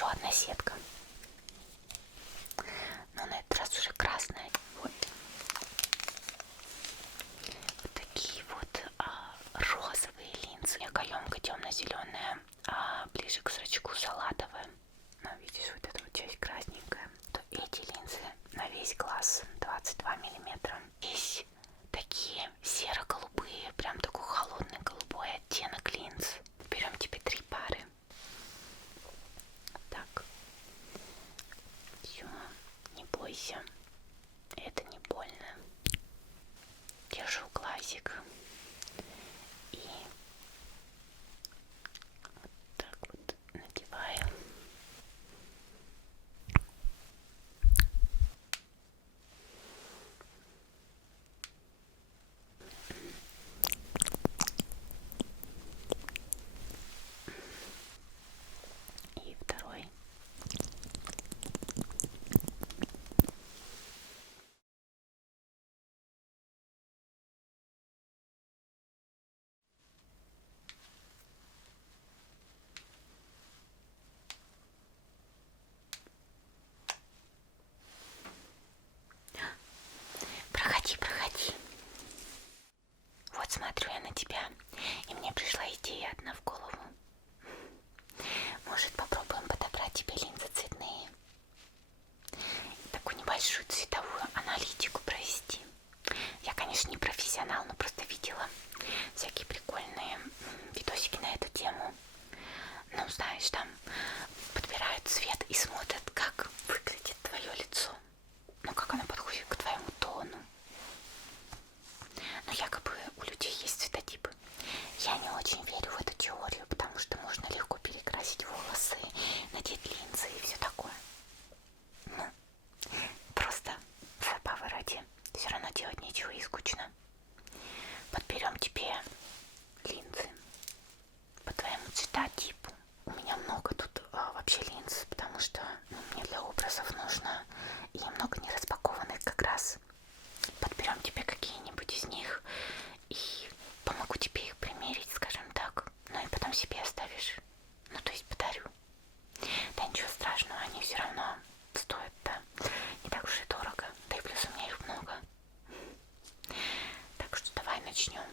еще одна сетка. Но на этот раз уже красная. Вот. Вот такие вот розовые линзы. Экоемка темно-зеленая, а ближе к зрачку салатовая. Но видишь, вот эта вот часть красненькая. То эти линзы на весь глаз 22 миллиметра. Здесь такие серо-голубые, прям такой холодный голубой оттенок линз. Берем тебе 3 пары. Так. Все, не бойся. Это не больно. Держу глазик. И вот так вот надеваю. И второй. Проходи, проходи. Вот смотрю я на тебя, и мне пришла идея одна в голову. Может, попробуем подобрать тебе линзы цветные? Такую небольшую цветовую аналитику провести. Я, конечно, не профессионал, но просто видела всякие прикольные видосики на эту тему. Ну, знаешь, там подбирают цвет и смотрят, как выглядит твое лицо. Ну, как оно подходит к твоему тону. Но якобы у людей есть цветотипы. Я не очень верю в эту теорию, потому что можно легко перекрасить волосы, надеть линзы и все такое. Ну, просто забавы ради. Все равно делать нечего и скучно. Подберем тебе линзы по твоему цветотипу. У меня много тут вообще линз, потому что мне для образов нужно и много не распакованных как раз. Подберем тебе какие-нибудь из них и помогу тебе их примерить, скажем так. Ну и потом себе оставишь. Ну то есть подарю. Да ничего страшного, они все равно стоят, да, не так уж и дорого. Да и плюс у меня их много. Так что давай начнем.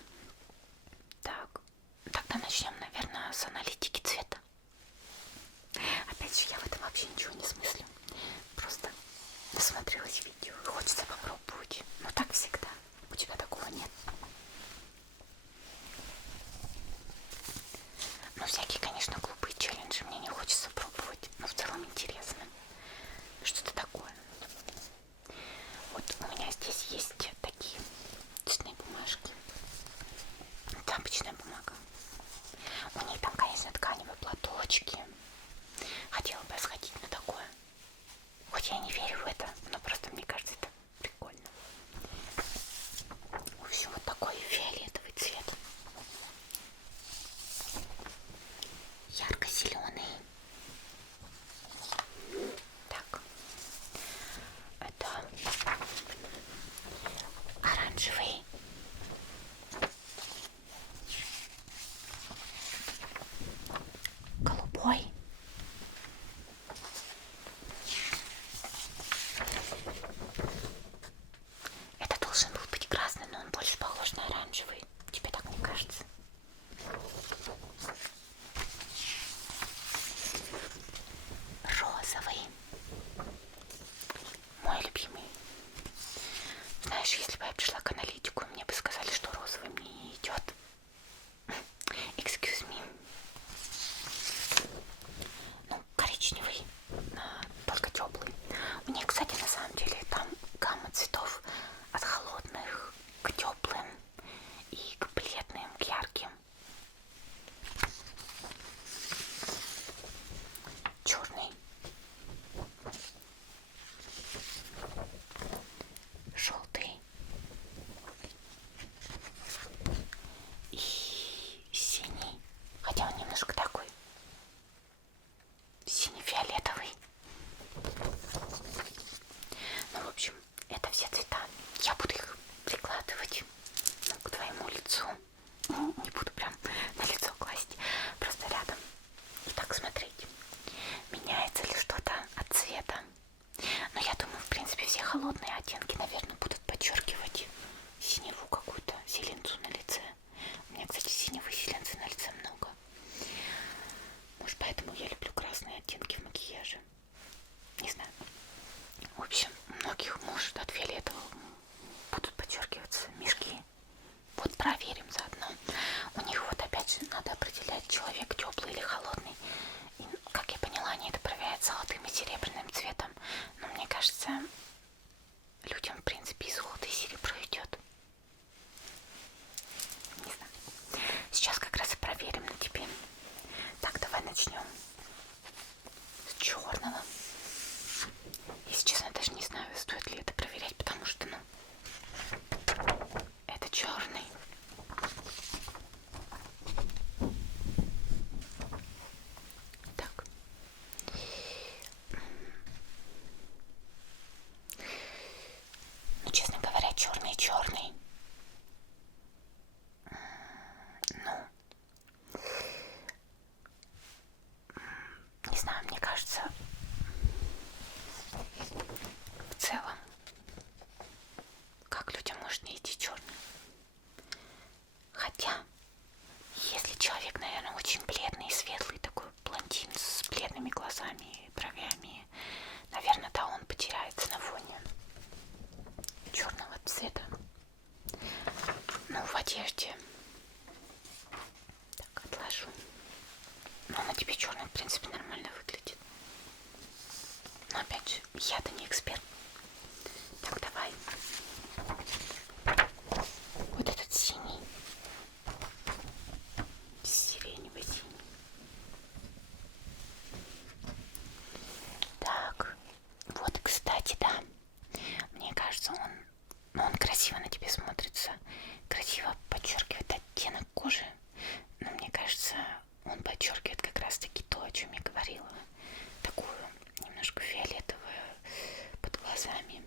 Так, тогда начнем, наверное, с аналитики цвета. Опять же, я в этом вообще ничего не смыслю. Просто насмотрелась видео и хочется попробовать. Но так всегда. У тебя такого нет. Ну, всякие поэтому я люблю красные оттенки в макияже. Не знаю. В общем, у многих может от фиолетового будут подчеркиваться мешки. Вот проверим заодно. У них вот опять же надо определять, человек теплый или холодный. И, как я поняла, они это проверяют золотым и серебряным цветом. Но мне кажется, людям в принципе и золото, и серебро идет. Не знаю. Сейчас как раз и проверим на тебе. Так, давай начнем с черного. Если честно, даже не знаю, стоит ли это проверять, потому что, ну, это черный. Так. Ну, честно говоря, черный. Ну, не знаю, мне кажется, в целом, как людям может не идти черный. Хотя, если человек, наверное, очень бледный и светлый, такой блондин с бледными глазами и бровями, наверное, да, он потеряется на фоне черного цвета. Ну, в одежде. Так, отложу. Но на тебе черный, в принципе, нормально выглядит. Но опять же, я-то не эксперт. Так, давай. Вот этот синий. Сиреневый синий. Так. Вот, кстати, да. Мне кажется, он красиво на тебе смотрится. Красиво подчеркивает оттенок кожи. Но мне кажется, он подчеркивает как раз таки то, о чем я говорила. Такую немножко фиолетовую под глазами.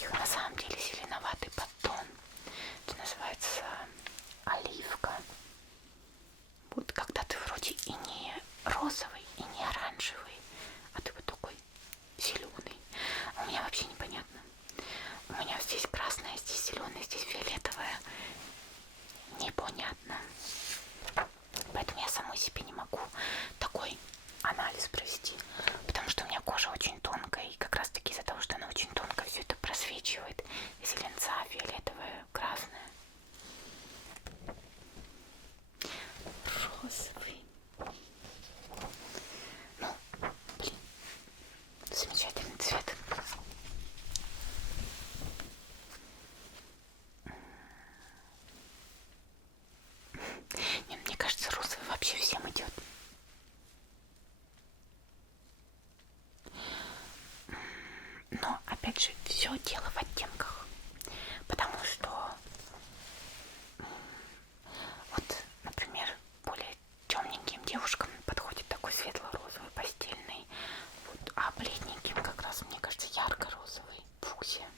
таких на самом деле зеленоватый подтон. Это называется оливка. Вот когда ты вроде и не розовый, и не оранжевый, а ты вот такой зеленый. У меня вообще непонятно. У меня здесь красное, здесь зеленое, здесь фиолетовое. Непонятно. Поэтому я самой себе не могу такой анализ провести, потому что у меня кожа очень тонкая, и как раз таки из-за того, что она очень тонкая, все это просвечивает. Зеленца, фиолетовое, красное. Розовый. Ну, блин, замечательный цвет. Нет, мне кажется, розовый вообще всем идет. Но, опять же, все дело в оттенках. Потому что, вот, например, более темненьким девушкам подходит такой светло-розовый постельный. Вот, а бледненьким как раз, мне кажется, ярко-розовый, фуксия.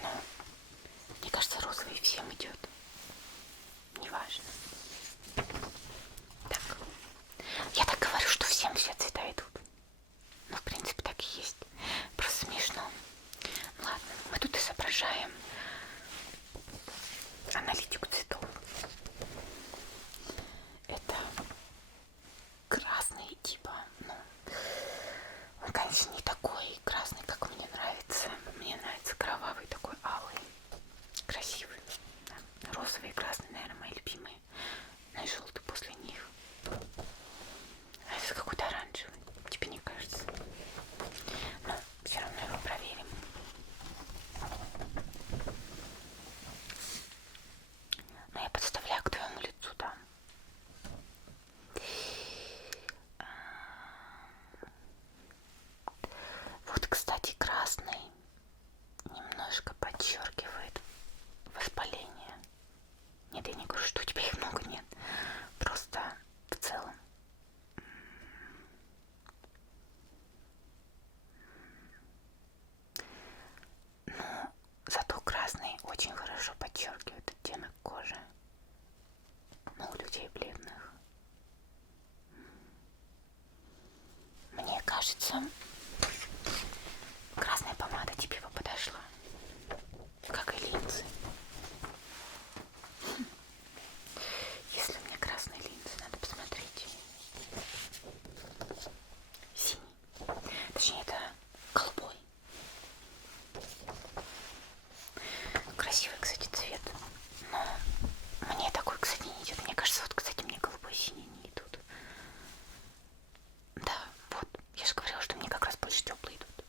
Но, мне кажется, розовый всем идет. Неважно. Так. Я так говорю, что всем все цвета идут. Ну, в принципе, так и есть. Просто смешно. Ладно, мы тут изображаем аналитику цветов. Это красный типа, ну, он, конечно, не такой красный, как мне нравится. Мне нравится кровавый такой, алый, красивый. Да. Розовый и красный, наверное, мои любимые. Ну и желтый после них. А это какой-то оранжевый, тебе не кажется? Но все равно его проверим. Но я подставляю к твоему лицу, да. Вот, кстати, красный немножко подчеркивает воспаление. Нет, я не говорю, что у тебя их много, нет. Просто в целом. Но зато красный очень хорошо подчеркивает оттенок кожи. Но у людей бледных. Мне кажется, красная помада тебе бы подошла. Как и линзы. Если у меня красные линзы, надо посмотреть. Синий. Точнее, это голубой. Красивый, кстати, цвет. Но мне такой, кстати, не идет. Мне кажется, вот, кстати, мне голубой и синий не идут. Да, вот. Я же говорила, что мне как раз больше теплые идут.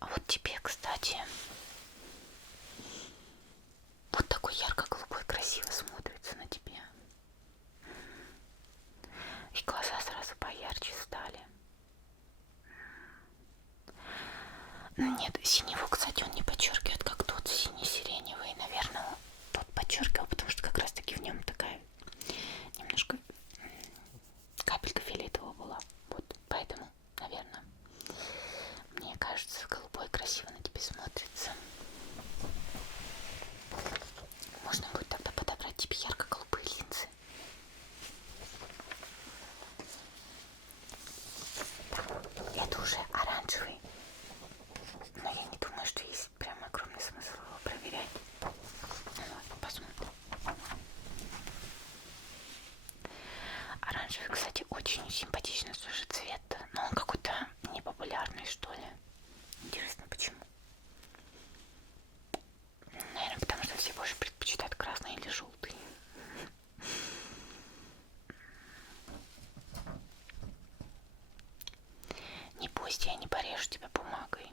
А вот тебе, кстати, вот такой ярко-голубой красиво смотрится на тебе. И глаза сразу поярче стали. Нет, синего, кстати, он не подчеркивает, как тот синий-сиреневый. Наверное, тот подчеркивал, потому что как раз-таки в нем такая немножко капелька фиолетового была. Вот, поэтому, наверное, мне кажется, голубой красиво на тебе смотрится. Можно будет тогда подобрать тебе ярко-голубые линзы. Это уже оранжевый. Но я не думаю, что есть прям огромный смысл его проверять. Ну ладно, посмотрим. Оранжевый, кстати, очень симпатичный тоже цвет. Но он какой-то непопулярный, что ли. Интересно, почему? Наверное, потому что все больше предпочитают красный или желтый. Не бойся, я не порежу тебя бумагой.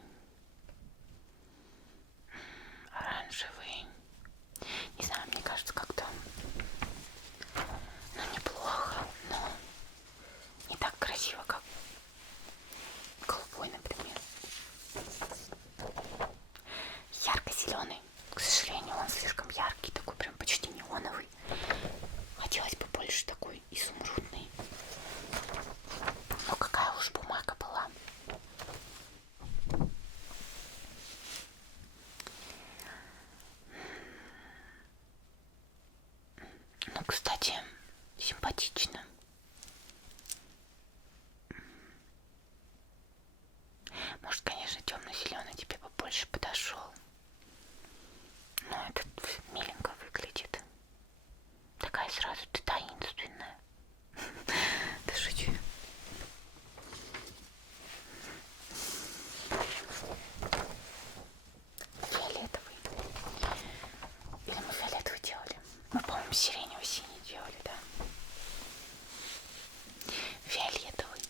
Оранжевый. Не знаю, мне кажется, как-то, ну, неплохо, но не так красиво, как голубой, например. Ярко-зеленый. К сожалению, он слишком яркий, такой прям почти неоновый. Хотелось бы больше такой изумрудный. Но какая уж бумага больше подошел. Ну, этот миленько выглядит. Такая сразу ты таинственная. Да шучу. Фиолетовый. Или мы фиолетовый делали? Мы, по-моему, сиренево-синий делали, да? Фиолетовый.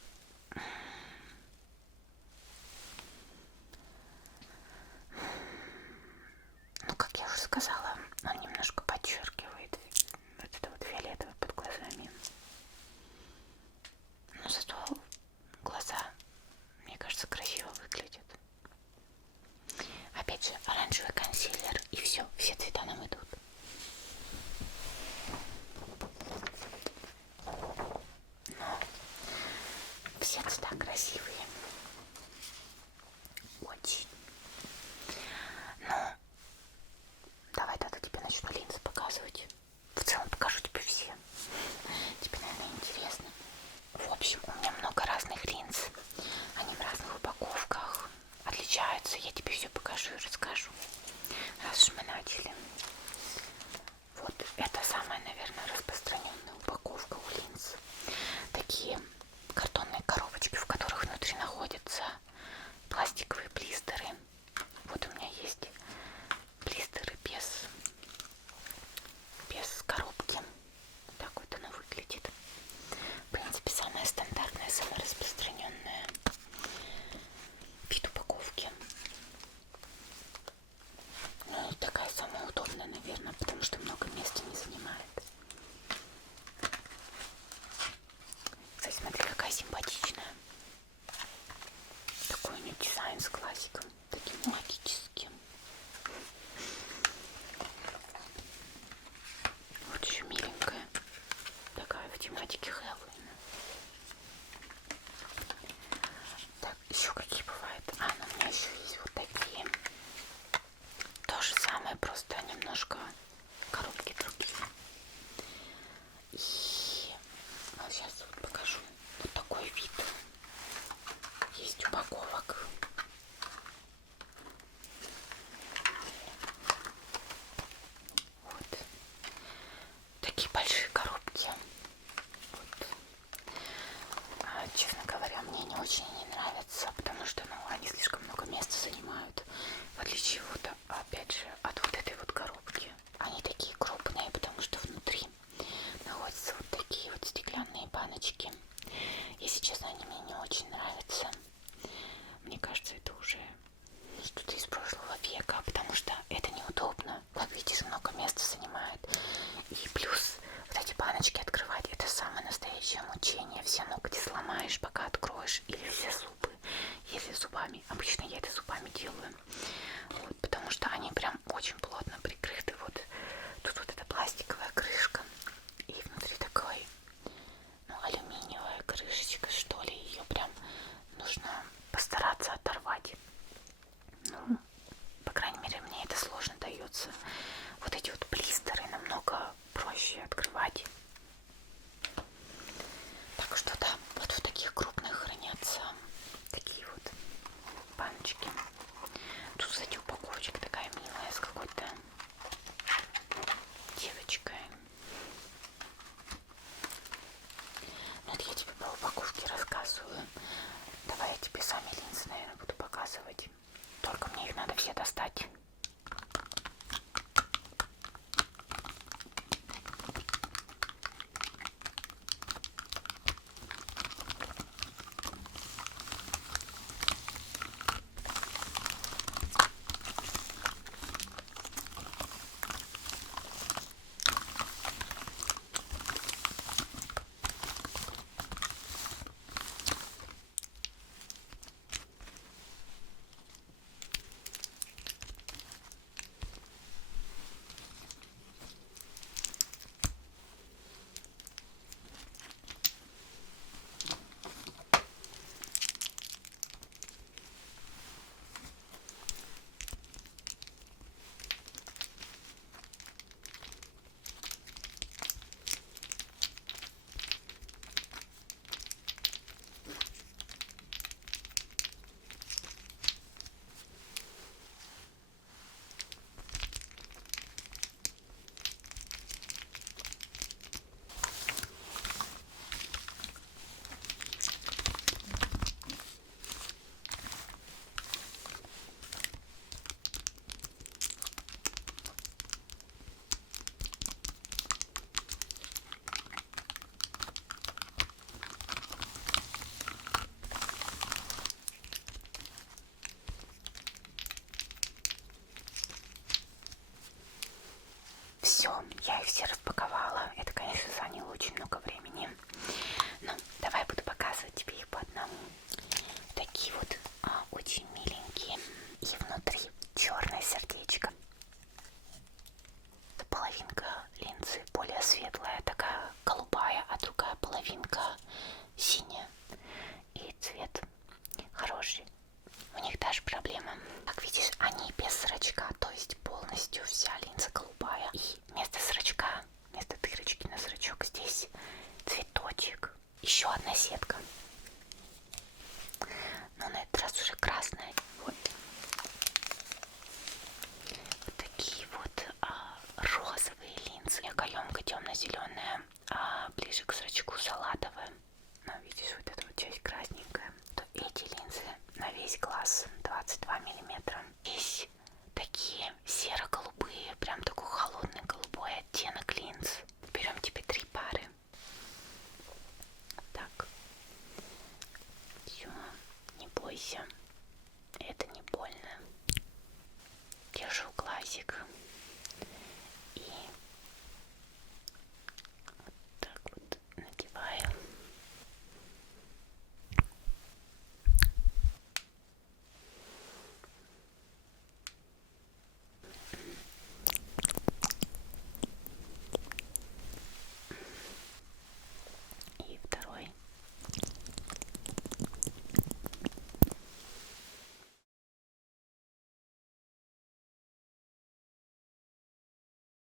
Ну, как я уже сказала, он немножко подчеркивает вот это вот фиолетовое под глазами. Но зато глаза, мне кажется, красиво выглядят. Опять же, оранжевый консилер, и все цвета нам идут. Но все цвета красивые. Очень. Ну, давай тогда тебе начну линзы показывать. В целом покажу тебе все. Тебе, наверное, интересно. В общем, у меня много разных линз. Они в разных упаковках отличаются. Я тебе все покажу и расскажу. Раз уж мы начали. Вот это самая, наверное, распространенная упаковка у линз. Такие картонные коробочки, в которых внутри находятся пластиковые блистеры. Вот у меня есть блистеры без коробки. Так вот она выглядит. В принципе, самая стандартная, самая распространенная вид упаковки. Ну и такая самая удобная, наверное, потому что много места не занимает. Кстати, смотри, какая симпатичная. Такой у нее дизайн с классиком, таким магическим. Вот еще миленькая. Такая в тематике Хэллоуина. Так, еще какие бывают? Ну у меня еще есть вот такие. То же самое, просто немножко коробки другие. И вот сейчас вот покажу. Вот такой вид. Есть упаковок. Вот. Такие большие коробки. Вот. Честно говоря, мне не очень они нравятся, потому что они слишком много места занимают. В отличие вот, опять же, от вот этой вот коробки. Они такие крупные, потому что внутри находятся вот такие вот стеклянные баночки. Если честно, они мне не очень нравятся. Мне кажется, это уже что-то из прошлого века, потому что это неудобно. Как видишь, много места занимает. И плюс вот эти баночки открывать, это самое настоящее мучение. Все ногти сломаешь, пока откроешь, или все зубы, если зубами. Обычно я это зубами делаю. Вот, потому что они прям очень плотно прикрыты. Вот тут вот эта пластиковая крышка. И внутри такой, алюминиевая крышечка, что ли. Ее прям нужно постараться оторвать. Ну, по крайней мере, мне это сложно дается. Вот эти вот блистеры намного проще открывать. Так что да, вот в таких крупных хранятся такие вот баночки. Тут, кстати, упаковочка такая милая с какой-то девочкой. Вот я тебе по упаковке рассказываю. Давай я тебе сами линзы, наверное, буду показывать. Только мне их надо все достать. весь глаз 22 миллиметра. Здесь такие серо-голубые, прям такой холодный голубой оттенок линз. Берем тебе 3 пары. Так. Все, не бойся. Это не больно. Держу глазик. И